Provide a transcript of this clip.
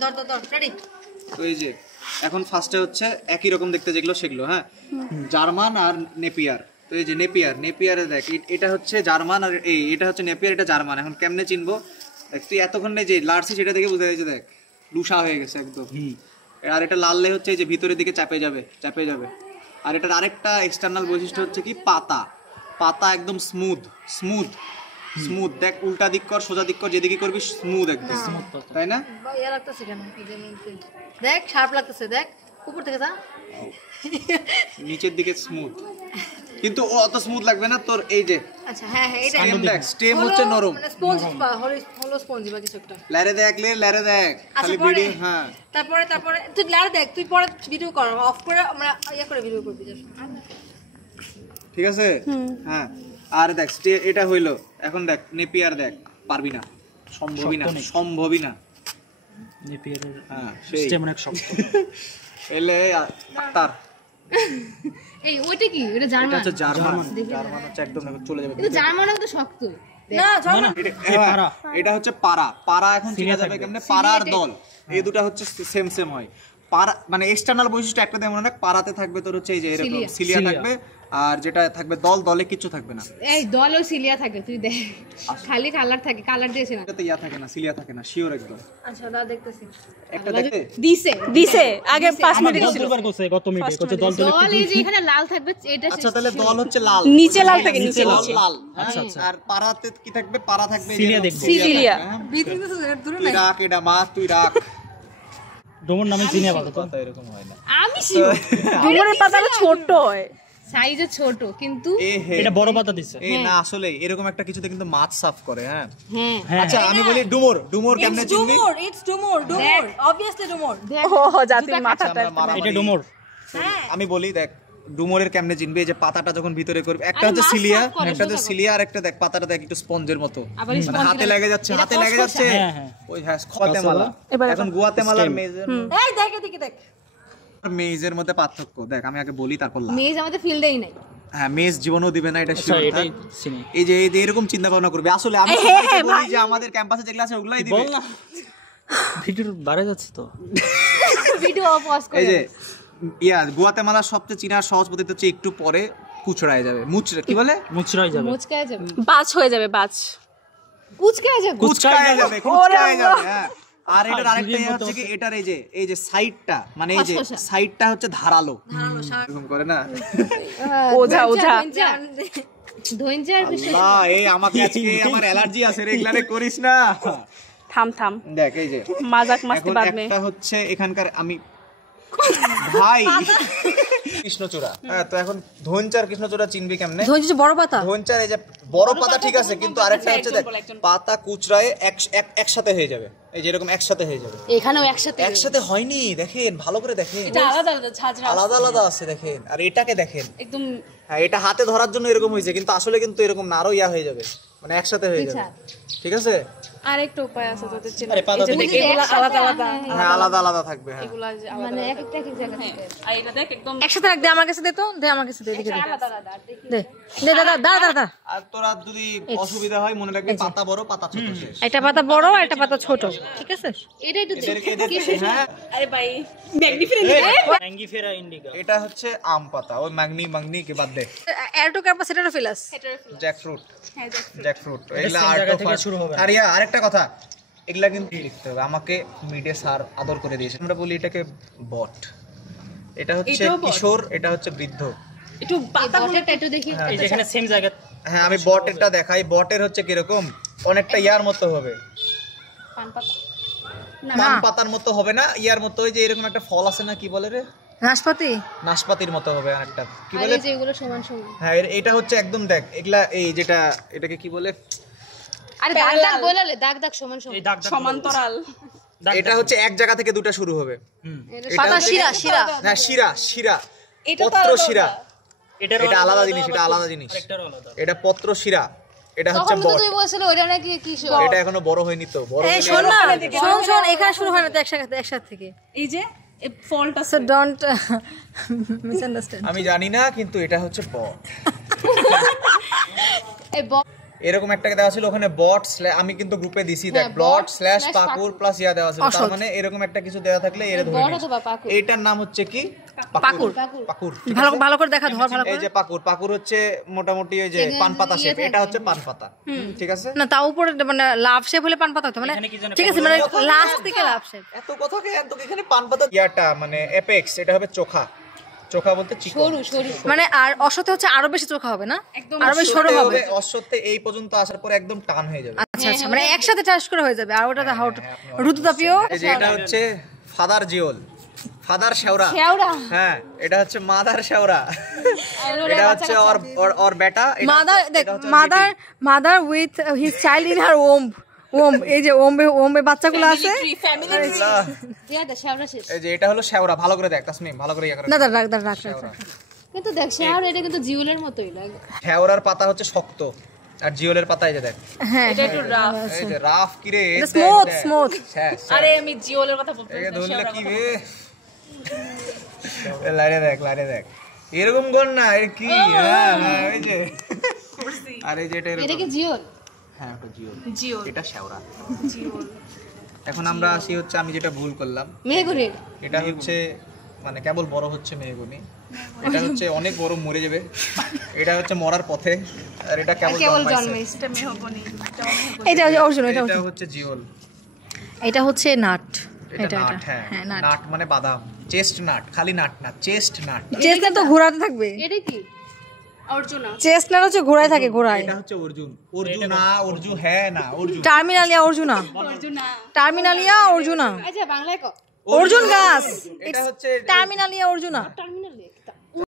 ধর ধর ধর রেডি। তো এই যে এখন ফার্স্টে হচ্ছে একই রকম দেখতে যেগুলো সেগুলো, হ্যাঁ, জার্মান আর নেপিয়ার। তো এই যে নেপিয়ারে দেখ, এটা হচ্ছে জার্মান আর এটা হচ্ছে নেপিয়ার, এটা জার্মান। এখন কেমনে চিনবো? দেখ তুই এতক্ষণ যে লার্সি সেটা দেখে বুঝে যাচ্ছে, দেখ লুসা হয়ে গেছে একদম। আর এটা লাললে হচ্ছে এই যে ভিতরের দিকে চাপে যাবে। আর এটার আরেকটা এক্সটার্নাল বৈশিষ্ট্য হচ্ছে কি পাতা একদম স্মুথ। দেখ উল্টা দিক কর, সোজা দিক কর, যেদিকে করবি স্মুথ একদম, তাই না? ইয়া লাগতেছে কেন? দেখ শার্প লাগতেছে, দেখ উপর থেকে যা নিচের দিকে স্মুথ, কিন্তু অত স্মুথ লাগবে না তোর। এই যে আচ্ছা হ্যাঁ এটা স্টেম হচ্ছে নরম, মানে স্পঞ্জ বা হলো স্পঞ্জ বা কিছু একটা। লারে দেখ খালি ভিডিও। হ্যাঁ তারপরে তুই লারে দেখ, তুই পরে ভিডিও কর, অফ করে আমরা ইয়া করে ভিডিও করবি, ঠিক আছে? হ্যাঁ আর দেখ এটা হইলো। এখন দেখ নেপিয়ার, দেখ পারবি না, সম্ভবই না নেপিয়ারের। হ্যাঁ স্টেম অনেক শক্ত। এলে তার এই ওইটা কি? এটা জার্মান। এটা হচ্ছে জার্মান হচ্ছে একদম চলে যাবে। এটা জার্মানও তো শক্ত না, জার্মান এটা হচ্ছে পারা। এখন চিনা যাবে কেমনে? পারার দল, এই দুটো হচ্ছে সেম হয়। পারা মানে এক্সটার্নাল বৈশিষ্ট্য একটা দেয় মনে রাখ, পারাতে থাকবে তোর হচ্ছে এই যে এরকম সিলিয়া থাকবে, আর যেটা থাকবে দলে কিছু থাকবে না। এই দল ও সিলিয়া থাকে, তুই দেখ খালি কালার থাকে, কালার দিয়েছে না, এটাতে ইয়া থাকে না, সিলিয়া থাকে না, শিওর একদম। আচ্ছা দা দেখতেছি একটা দেখতে দিছে আগে 5 মিনিট ছিল, গত মিনিটে কত দল এই যে এখানে লাল থাকবে, এটা আচ্ছা তাহলে দল হচ্ছে লাল, নিচে লাল থাকে, নিচে লাল। আচ্ছা আর পারাতে কি থাকবে? পারা থাকবে সিলিয়া দেখবো, সিলিয়া। তুই রাখ এটা মাছ, তুই রাখ। ডোমর নামে চিনিয়া পাতা তো এরকম হয় না, আমি শিওর ডুমুরের পাতাটা ছোট হয়, সাইজে ছোট, কিন্তু এটা বড় পাতা দিছে। এই না আসলে এরকম একটা কিছুতে কিন্তু মাছ সাফ করে। হ্যাঁ হ্যাঁ আচ্ছা আমি বলি ডুমর কেমনে চিনবি? It's ডুমর obviously ডুমর। ও জাতির মাথাটা এটা ডোমর। আমি বলি দেখ ডুমরের কেমনে চিনবি? এই যে পাতাটা যখন ভিতরে করবে, একটা হচ্ছে সিলিয়া, আর একটা দেখ পাতাটা দেখ একটু স্পঞ্জের মতো, মানে হাতে লেগে যাচ্ছে ওই হ্যাঁ গুয়াতেমালা। এখন গুয়াতেমালার মেজের মধ্যে পার্থক্য দেখ, আমি আগে বলি তারপর মেজ আমাদের ফিল্ডেই নাই। হ্যাঁ মেজ জীবনও দিবে না, এটা শিওর। এটাই চিনি। এই যে এরকম চিন্তা ভাবনা করবে। আসলে আমি বলি যে আমাদের ক্যাম্পাসে যেগুলো আছে ওগুলাই দিবে। বল না, ভিডিও বাইরে যাচ্ছে তো, ভিডিও পজ করে। এই যে গুয়াতেমালার সবচেয়ে চিনার সহজ পদ্ধতি হচ্ছে একটু পরে কুচড়ায় যাবে, কি বলে? মুচড়াই যাবে, মুচকায় যাবে, বাজ হয়ে যাবে, বাজ কুচকায় যাবে। হ্যাঁ আর এটার আরেকটা হচ্ছে কি, এটার এই যে সাইডটা, মানে এই যে সাইডটা হচ্ছে ধারালো এরকম করে না, ওঝা ধৈর্যের বিষয়। আল্লাহ এই আমাকে আজকে আমার অ্যালার্জি আছে রে, এগুলা করিস না। থাম দেখ এই যে মাজাক মাস্তি বাদ মে একটা হচ্ছে এখানকার আমি ভাই কৃষ্ণচূড়া। হ্যাঁ তো এখন ধনচার কৃষ্ণচূড়া চিনবি কেমনে? ধৈর্য বড় পাতা, ধনচার এই যে বড় পাতা ঠিক আছে, কিন্তু আরেকটা হচ্ছে দেখ পাতা কুচরায় একসাথে হয়ে যাবে, এই যে এরকম একসাথে হয়ে যাবে। এখানেও একসাথে হয়নি, দেখেন ভালো করে দেখেন, এটা আলাদা আলাদা আছে দেখেন। আর এটাকে দেখেন একদম, হ্যাঁ এটা হাতে ধরার জন্য এরকম হয়েছে, কিন্তু আসলে কিন্তু এরকম না, আরো হয়ে যাবে, মানে একসাথে হয়ে যাবে। ঠিক আছে, আরেকটা উপায় আছে তোদের চেনা, আরে পাতা দেখে এগুলা আলাদা হ্যাঁ আলাদা থাকবে। হ্যাঁ এগুলা মানে এক জায়গা থেকে। আর এটা দেখ একদম একসাথে রাখ, দে আমার কাছে দে, তো দে আমার কাছে দে, দেখে দে দাদা। আর তোরা যদি অসুবিধা হয় মনে রাখবি পাতা বড় পাতা ছোট শেষ। একটা পাতা বড় আর একটা পাতা ছোট, ঠিক আছে? এটা একটু হ্যাঁ আরে ভাই ম্যাঙ্গিফেরা ইন্ডিকা, এটা হচ্ছে আম পাতা, ওই মাগনি কে বাদ দে। অ্যারোটোকার্পাস হেটেরোফিলাস, জ্যাকফ্রুট এটা জায়গা থেকে শুরু হবে। আর আরেকটা কথা, এগুলা কিন্তু লিখতে হবে। আমাকে মিডে স্যার আদর করে দিয়েছে, আমরা বলি এটাকে বট, এটা হচ্ছে কিশোর, এটা হচ্ছে বৃদ্ধ। একটু পাতাটা একটু দেখি, এই যেখানে সেম জায়গা। হ্যাঁ আমি বটেরটা দেখাই। বটের হচ্ছে কিরকম, অনেকটা ইয়ার মতো হবে, পান পাতার মতো হবে না, ইয়ার মতো। ওই যে এরকম একটা ফল আছে না, কি বলে রে? নাশপাতির মতো হবে আরেকটা, কি বলে? এই যে এগুলো সমান। হ্যাঁ এটা হচ্ছে একদম দেখ এগুলা, এই যেটা এটাকে কি বলে? আরে দাগ বলালে দাগ সমান, এই দাগ সমান্তরাল। এটা হচ্ছে এক জায়গা থেকে দুটো শুরু হবে। পাতা শিরা। হ্যাঁ শিরা, পত্র শিরা। এটা আলাদা জিনিস, এটা পত্র শিরা, এটা হচ্ছে বট। তুই বলছিল ওটা নাকি কি? এটা এখনো বড় হয়নি তো, বড় হলে শোন এখানে শুরু হয় না তো, একসাথে থেকে এই যে ফলটা, সো ডোন্ট মিসআন্ডারস্ট্যান্ড। আমি জানি না, কিন্তু এটা হচ্ছে বট। এই এরকম একটাকে দেওয়া ছিল ওখানে বট আমি কিন্তু গ্রুপে দিছি দেখ ব্লট স্ল্যাশ পাকুর প্লাস ইয়া দেওয়া ছিল তার মানে এরকম একটা কিছু দেওয়া থাকলে এর ধরে এইটার নাম হচ্ছে কি পাকুর পাকুর ভালো ভালো করে দেখা ধর ভালো এই যে পাকুর পাকুর হচ্ছে মোটামুটি ওই যে পান পাতা শেপ এটা হচ্ছে পান পাতা ঠিক আছে না তাও উপরে মানে লাভ শেপ হলে পান পাতা হতো মানে ঠিক আছে মানে লাস্ট থেকে লাভ শেপ এত কথা কে এত এখানে পান পাতা ইয়াটা মানে এপেক্স এটা হবে চোখা চোখা বলতে চিকন মানে আর অসতে হচ্ছে আরো বেশি চোখা হবে না আরো বেশি সরু হবে অসত্যে এই পর্যন্ত আসার পর একদম টান হয়ে যাবে আচ্ছা আচ্ছা মানে একসাথে টাচ করে হয়ে যাবে আর ওটা হাউট রুদ্রতাপিও এই যে এটা হচ্ছে ফাদার জিওল ফাদার শেওরা হ্যাঁ এটা হচ্ছে মাদার শেওরা এটা হচ্ছে ওর বেটা মাদার দেখ mother with his child in her womb এই যে ওমে বাচ্চাগুলো আছে এই যে এটা হলো শেওরা ভালো করে দেখ তাসমিম ভালো করে ইয়া করে না রাখ কিন্তু দেখ শেয়ার এটা কিন্তু জিওলের মতই লাগে শেওরার পাতা হচ্ছে শক্ত আর জিওলের পাতা এই যে দেখ হ্যাঁ এটা একটু রাফ এই যে রাফ কি রে স্মুথ আরে আমি জিওলের কথা বলতে এই ধরলে কি রে লাইরে দেখ এরকম কর না এর কি হ্যাঁ এই যে আরে যে এটা কি জিওল হ্যাঁ ওটা জিওল এটা শেওরা জিওল এখন আমরা আসি হচ্ছে আমি যেটা ভুল করলাম মেহগুনি এটা হচ্ছে মানে কেবল বড় হচ্ছে মেহগুনি এটা হচ্ছে অনেক বড় মরে যাবে এটা হচ্ছে মরার পথে আর এটা কেবল জন্মাইছে এটা মেহগুনি এটা অর্জুন এটা হচ্ছে জিওল এটা হচ্ছে নাট এটা নাট হ্যাঁ নাট মানে বাদাম চেস্ট নাট খালি নাট না চেস্ট নাট চেস্ট তো ঘোরাতে থাকবে এটা কি অর্জুনা চেস্ট নাট হচ্ছে ঘোরায় থাকে ঘোরায় এটা হচ্ছে অর্জুনা অর্জু হ্যাঁ না অর্জুন টার্মিনালিয়া অর্জুনা টার্মিনালিয়া অর্জুনা আচ্ছা বাংলায় কো অর্জুন গাছ এটা হচ্ছে টার্মিনালিয়া অর্জুনা